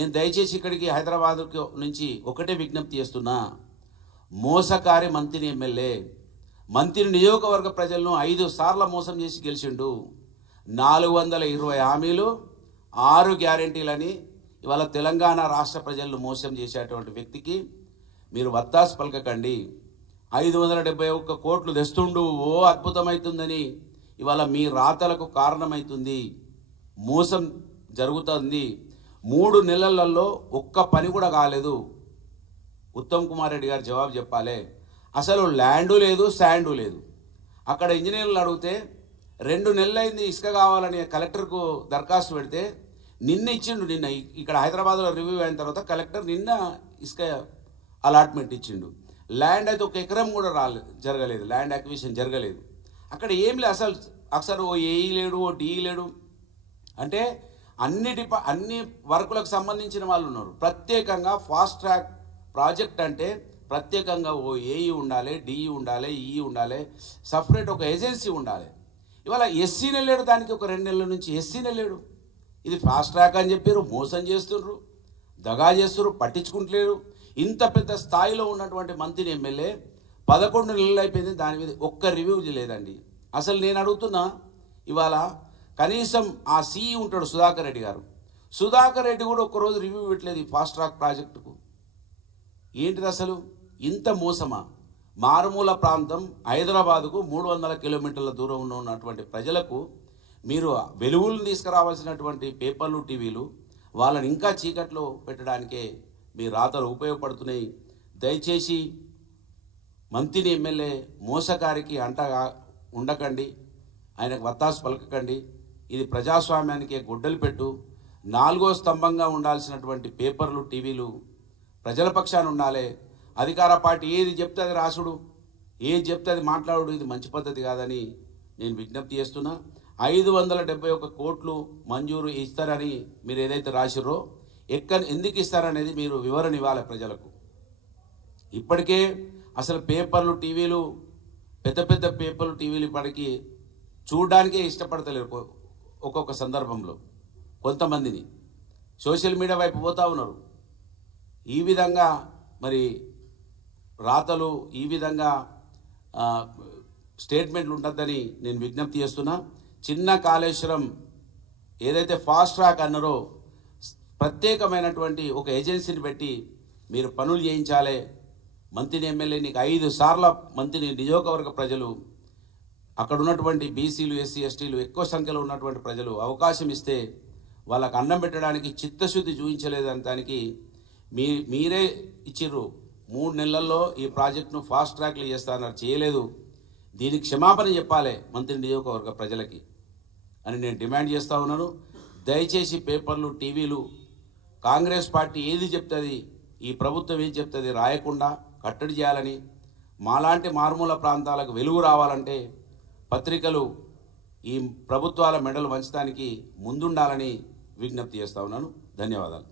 నేను దయచేసి ఇక్కడికి హైదరాబాద్ నుంచి ఒకటే విజ్ఞప్తి చేస్తున్నా. మోసకారి మంత్రి ఎమ్మెల్యే మంత్రి నియోజకవర్గ ప్రజలను 5 సార్లు మోసం చేసి గెలిచిండు. 420 హామీలు 6 గ్యారెంటీలని ఇవాళ తెలంగాణ రాష్ట్ర ప్రజలను మోసం చేసేటువంటి వ్యక్తికి మీరు వత్తాసు పలకకండి. 571 కోట్లు తెస్తుండు ఓ అద్భుతమవుతుందని ఇవాళ మీ రాతలకు కారణమవుతుంది. మోసం జరుగుతుంది. 3 నెలలలో ఒక్క పని కూడా కాలేదు. ఉత్తమ్ కుమార్ రెడ్డి గారు జవాబు చెప్పాలి. అసలు ల్యాండు లేదు, శాండు లేదు. అక్కడ ఇంజనీర్లు అడిగితే 2 నెలలైంది ఇసుక కావాలని కలెక్టర్కు దరఖాస్తు పెడితే నిన్న ఇచ్చిండు. నిన్న ఇక్కడ హైదరాబాద్లో రివ్యూ అయిన తర్వాత కలెక్టర్ నిన్న ఇసుక అలాట్మెంట్ ఇచ్చిండు. ల్యాండ్ అయితే 1 ఎకరం కూడా జరగలేదు. ల్యాండ్ అక్విజిషన్ జరగలేదు. అక్కడ ఏం లేదు. అసలు ఓ ఏఈ లేడు, ఓ డిఈ లేడు. అంటే అన్ని వర్కులకు సంబంధించిన వాళ్ళు ఉన్నారు. ప్రత్యేకంగా ఫాస్ట్ ట్రాక్ ప్రాజెక్ట్ అంటే ప్రత్యేకంగా ఓ ఏఈ ఉండాలి, డిఈ ఉండాలి, ఈఈ ఉండాలి, సపరేట్ ఒక ఏజెన్సీ ఉండాలి. ఇవాళ ఎస్సీనే లేడు. దానికి ఒక 2 నెలల నుంచి ఎస్సీనే లేడు. ఇది ఫాస్ట్ ట్రాక్ అని చెప్పారు, మోసం చేస్తుండ్రు, దగా చేస్తున్నారు, పట్టించుకుంటలేరు. ఇంత పెద్ద స్థాయిలో ఉన్నటువంటి మంత్రి ఎమ్మెల్యే 11 నెలలు అయిపోయింది. దాని మీద ఒక్క రివ్యూ లేదండి. అసలు నేను అడుగుతున్నా, ఇవాళ కనీసం ఆ సిఈ ఉంటాడు సుధాకర్ రెడ్డి గారు. సుధాకర్ రెడ్డి కూడా ఒక్కరోజు రివ్యూ పెట్టలేదు ఈ ఫాస్ట్ ట్రాక్ ప్రాజెక్టుకు. ఏంటిది అసలు? ఇంత మోసమా? మారుమూల ప్రాంతం హైదరాబాదుకు 300 కిలోమీటర్ల దూరంలో ఉన్నటువంటి ప్రజలకు మీరు వెలుగులను తీసుకురావాల్సినటువంటి పేపర్లు, టీవీలు వాళ్ళని ఇంకా చీకట్లో పెట్టడానికే మీ రాతలు ఉపయోగపడుతున్నాయి. దయచేసి మంత్రి ఎమ్మెల్యే మోసకారికి అంటగా ఉండకండి, ఆయనకు వత్తాసు పలకకండి. ఇది ప్రజాస్వామ్యానికి గొడ్డలు పెట్టు. 4వ స్తంభంగా ఉండాల్సినటువంటి పేపర్లు, టీవీలు ప్రజల పక్షాన ఉండాలి. అధికార పార్టీ ఏది చెప్తే అది రాసుడు, ఏది చెప్తే అది మాట్లాడు. ఇది మంచి పద్ధతి కాదని నేను విజ్ఞప్తి చేస్తున్నా. 571 కోట్లు మంజూరు ఇస్తారని మీరు ఏదైతే రాసిర్రో ఎందుకు ఇస్తారనేది మీరు వివరణ ఇవ్వాలి ప్రజలకు. ఇప్పటికే అసలు పేపర్లు, టీవీలు, పెద్ద పెద్ద పేపర్లు, టీవీలు ఇప్పటికీ చూడడానికే ఇష్టపడతలేరు. ఒక్కొక్క సందర్భంలో కొంతమందిని సోషల్ మీడియా వైపు పోతూ ఉన్నారు. ఈ విధంగా మరి రాతలు, ఈ విధంగా స్టేట్మెంట్లు ఉండద్దని నేను విజ్ఞప్తి చేస్తున్నా. చిన్న కాళేశ్వరం ఏదైతే ఫాస్ట్ ట్రాక్ అన్నారో ప్రత్యేకమైనటువంటి ఒక ఏజెన్సీని పెట్టి మీరు పనులు చేయించాలి. మంత్రి ఎమ్మెల్యే నీకు 5 సార్ల మంత్రి నియోజకవర్గ ప్రజలు, అక్కడ ఉన్నటువంటి బీసీలు, ఎస్సీ, ఎస్టీలు ఎక్కువ సంఖ్యలో ఉన్నటువంటి ప్రజలు అవకాశం ఇస్తే వాళ్ళకు అన్నం పెట్టడానికి చిత్తశుద్ధి చూపించలేదని దానికి మీరే ఇచ్చిర్రు. 3 నెలల్లో ఈ ప్రాజెక్టును ఫాస్ట్ ట్రాక్లు చేస్తారన్నారు, చేయలేదు. దీనికి క్షమాపణ చెప్పాలి మంత్రి నియోజకవర్గ ప్రజలకి అని నేను డిమాండ్ చేస్తూ ఉన్నాను. దయచేసి పేపర్లు, టీవీలు కాంగ్రెస్ పార్టీ ఏది చెప్తుంది, ఈ ప్రభుత్వం ఏం చెప్తుంది రాయకుండా కట్టడి చేయాలని, మాలాంటి మారుమూల ప్రాంతాలకు వెలుగు రావాలంటే పత్రికలు ఈ ప్రభుత్వాల మెడలు వంచడానికి ముందుండాలని విజ్ఞప్తి చేస్తూ ఉన్నాను. ధన్యవాదాలు.